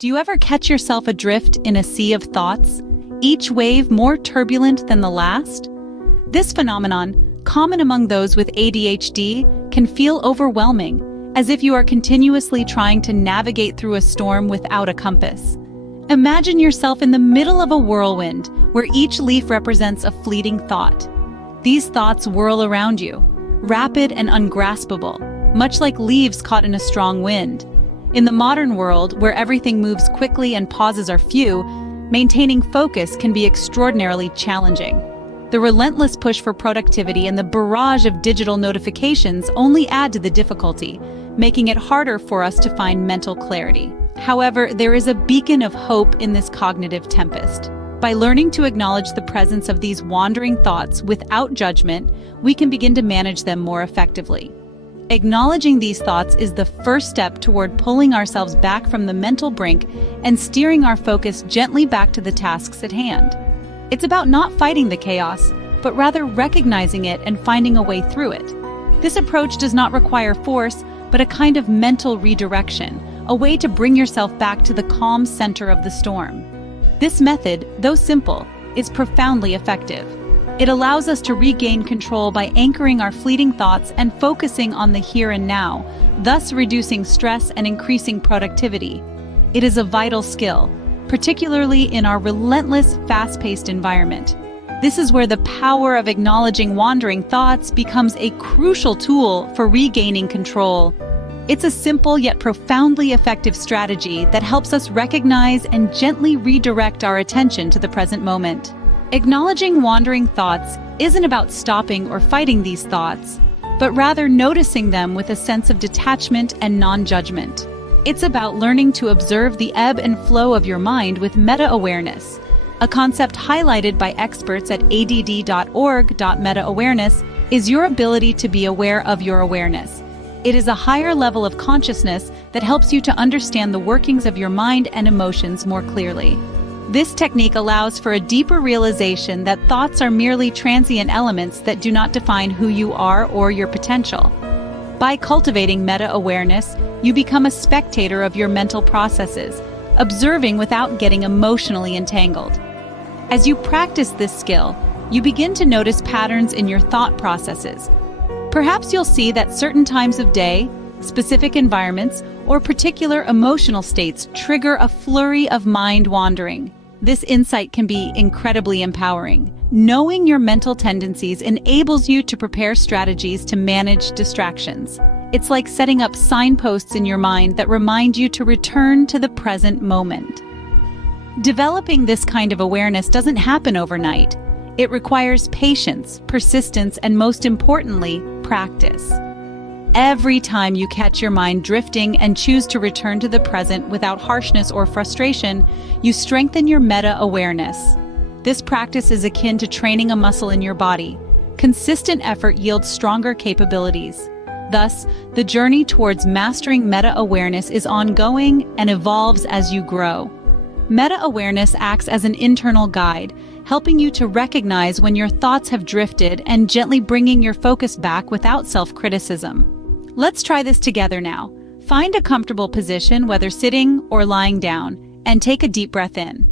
Do you ever catch yourself adrift in a sea of thoughts, each wave more turbulent than the last? This phenomenon, common among those with ADHD, can feel overwhelming, as if you are continuously trying to navigate through a storm without a compass. Imagine yourself in the middle of a whirlwind, where each leaf represents a fleeting thought. These thoughts whirl around you, rapid and ungraspable, much like leaves caught in a strong wind. In the modern world, where everything moves quickly and pauses are few, maintaining focus can be extraordinarily challenging. The relentless push for productivity and the barrage of digital notifications only add to the difficulty, making it harder for us to find mental clarity. However, there is a beacon of hope in this cognitive tempest. By learning to acknowledge the presence of these wandering thoughts without judgment, we can begin to manage them more effectively. Acknowledging these thoughts is the first step toward pulling ourselves back from the mental brink and steering our focus gently back to the tasks at hand. It's about not fighting the chaos, but rather recognizing it and finding a way through it. This approach does not require force, but a kind of mental redirection, a way to bring yourself back to the calm center of the storm. This method, though simple, is profoundly effective. It allows us to regain control by anchoring our fleeting thoughts and focusing on the here and now, thus reducing stress and increasing productivity. It is a vital skill, particularly in our relentless, fast-paced environment. This is where the power of acknowledging wandering thoughts becomes a crucial tool for regaining control. It's a simple yet profoundly effective strategy that helps us recognize and gently redirect our attention to the present moment. Acknowledging wandering thoughts isn't about stopping or fighting these thoughts, but rather noticing them with a sense of detachment and non-judgment. It's about learning to observe the ebb and flow of your mind with meta-awareness, a concept highlighted by experts at ADD.org. Meta-awareness is your ability to be aware of your awareness. It is a higher level of consciousness that helps you to understand the workings of your mind and emotions more clearly. This technique allows for a deeper realization that thoughts are merely transient elements that do not define who you are or your potential. By cultivating meta-awareness, you become a spectator of your mental processes, observing without getting emotionally entangled. As you practice this skill, you begin to notice patterns in your thought processes. Perhaps you'll see that certain times of day, specific environments, or particular emotional states trigger a flurry of mind wandering. This insight can be incredibly empowering. Knowing your mental tendencies enables you to prepare strategies to manage distractions. It's like setting up signposts in your mind that remind you to return to the present moment. Developing this kind of awareness doesn't happen overnight. It requires patience, persistence, and most importantly, practice. Every time you catch your mind drifting and choose to return to the present without harshness or frustration, you strengthen your meta-awareness. This practice is akin to training a muscle in your body. Consistent effort yields stronger capabilities. Thus, the journey towards mastering meta-awareness is ongoing and evolves as you grow. Meta-awareness acts as an internal guide, helping you to recognize when your thoughts have drifted and gently bringing your focus back without self-criticism. Let's try this together now. Find a comfortable position, whether sitting or lying down, and take a deep breath in.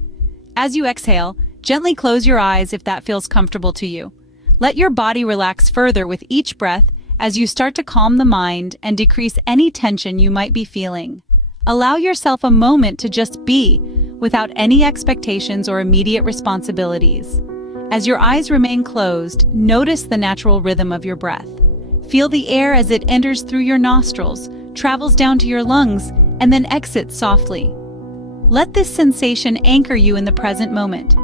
As you exhale, gently close your eyes if that feels comfortable to you. Let your body relax further with each breath as you start to calm the mind and decrease any tension you might be feeling. Allow yourself a moment to just be, without any expectations or immediate responsibilities. As your eyes remain closed, notice the natural rhythm of your breath. Feel the air as it enters through your nostrils, travels down to your lungs, and then exits softly. Let this sensation anchor you in the present moment.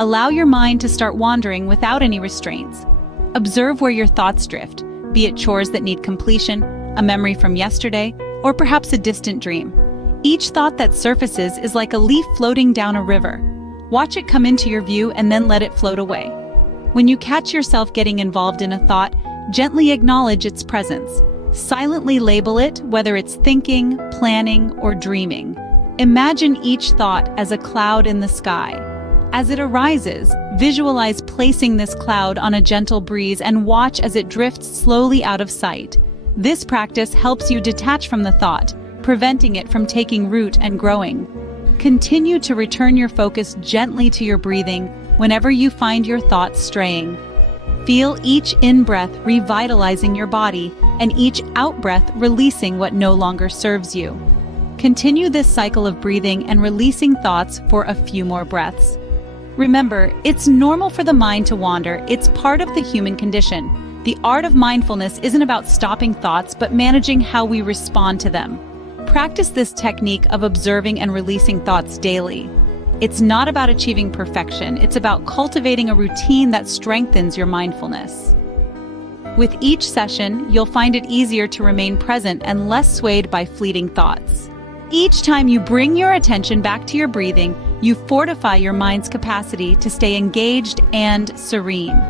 Allow your mind to start wandering without any restraints. Observe where your thoughts drift, be it chores that need completion, a memory from yesterday, or perhaps a distant dream. Each thought that surfaces is like a leaf floating down a river. Watch it come into your view and then let it float away. When you catch yourself getting involved in a thought, gently acknowledge its presence. Silently label it, whether it's thinking, planning, or dreaming. Imagine each thought as a cloud in the sky. As it arises, visualize placing this cloud on a gentle breeze and watch as it drifts slowly out of sight. This practice helps you detach from the thought, preventing it from taking root and growing. Continue to return your focus gently to your breathing whenever you find your thoughts straying. Feel each in-breath revitalizing your body and each out-breath releasing what no longer serves you. Continue this cycle of breathing and releasing thoughts for a few more breaths. Remember, it's normal for the mind to wander. It's part of the human condition. The art of mindfulness isn't about stopping thoughts, but managing how we respond to them. Practice this technique of observing and releasing thoughts daily. It's not about achieving perfection, it's about cultivating a routine that strengthens your mindfulness. With each session, you'll find it easier to remain present and less swayed by fleeting thoughts. Each time you bring your attention back to your breathing, you fortify your mind's capacity to stay engaged and serene.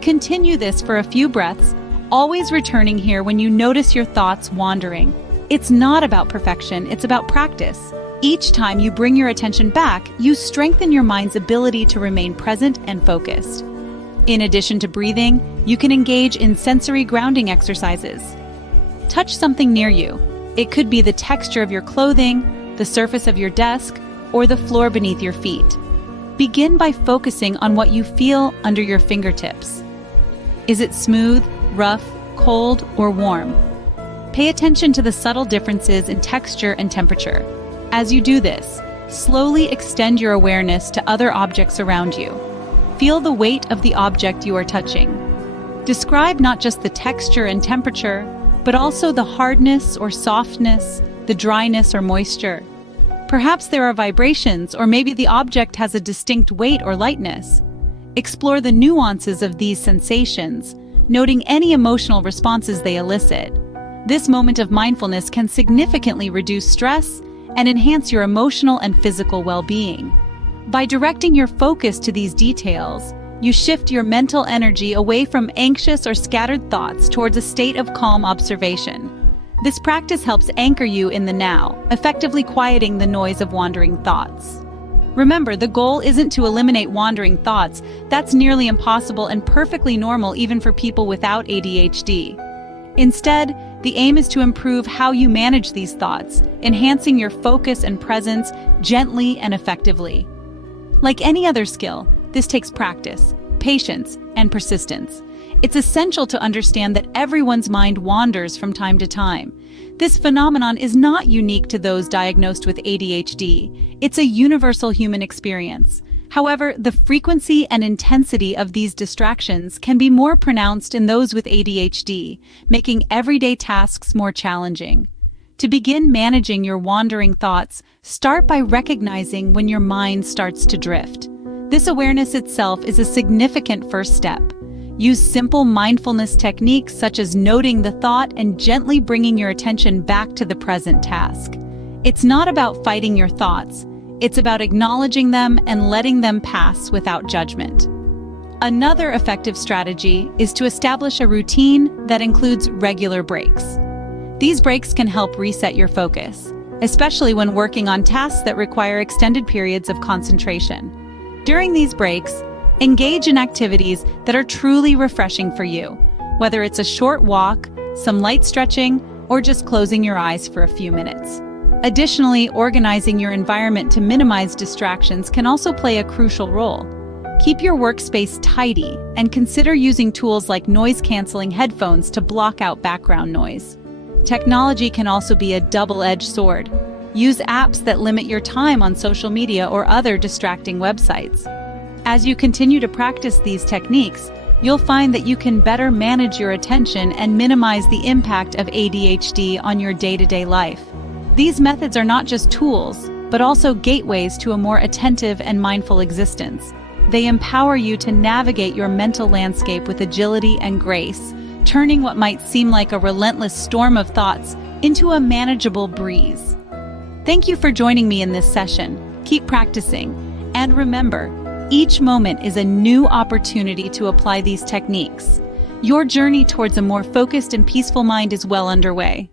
Continue this for a few breaths, always returning here when you notice your thoughts wandering. It's not about perfection, it's about practice. Each time you bring your attention back, you strengthen your mind's ability to remain present and focused. In addition to breathing, you can engage in sensory grounding exercises. Touch something near you. It could be the texture of your clothing, the surface of your desk, or the floor beneath your feet. Begin by focusing on what you feel under your fingertips. Is it smooth, rough, cold, or warm? Pay attention to the subtle differences in texture and temperature. As you do this, slowly extend your awareness to other objects around you. Feel the weight of the object you are touching. Describe not just the texture and temperature, but also the hardness or softness, the dryness or moisture. Perhaps there are vibrations, or maybe the object has a distinct weight or lightness. Explore the nuances of these sensations, noting any emotional responses they elicit. This moment of mindfulness can significantly reduce stress and enhance your emotional and physical well-being. By directing your focus to these details, you shift your mental energy away from anxious or scattered thoughts towards a state of calm observation. This practice helps anchor you in the now, effectively quieting the noise of wandering thoughts. Remember, the goal isn't to eliminate wandering thoughts. That's nearly impossible and perfectly normal even for people without ADHD. Instead, the aim is to improve how you manage these thoughts, enhancing your focus and presence gently and effectively. Like any other skill, this takes practice, patience, and persistence. It's essential to understand that everyone's mind wanders from time to time. This phenomenon is not unique to those diagnosed with ADHD. It's a universal human experience. However, the frequency and intensity of these distractions can be more pronounced in those with ADHD, making everyday tasks more challenging. To begin managing your wandering thoughts, start by recognizing when your mind starts to drift. This awareness itself is a significant first step. Use simple mindfulness techniques such as noting the thought and gently bringing your attention back to the present task. It's not about fighting your thoughts. It's about acknowledging them and letting them pass without judgment. Another effective strategy is to establish a routine that includes regular breaks. These breaks can help reset your focus, especially when working on tasks that require extended periods of concentration. During these breaks, engage in activities that are truly refreshing for you, whether it's a short walk, some light stretching, or just closing your eyes for a few minutes. Additionally, organizing your environment to minimize distractions can also play a crucial role. Keep your workspace tidy and consider using tools like noise-canceling headphones to block out background noise. Technology can also be a double-edged sword. Use apps that limit your time on social media or other distracting websites. As you continue to practice these techniques, you'll find that you can better manage your attention and minimize the impact of ADHD on your day-to-day life. These methods are not just tools, but also gateways to a more attentive and mindful existence. They empower you to navigate your mental landscape with agility and grace, turning what might seem like a relentless storm of thoughts into a manageable breeze. Thank you for joining me in this session. Keep practicing, and remember, each moment is a new opportunity to apply these techniques. Your journey towards a more focused and peaceful mind is well underway.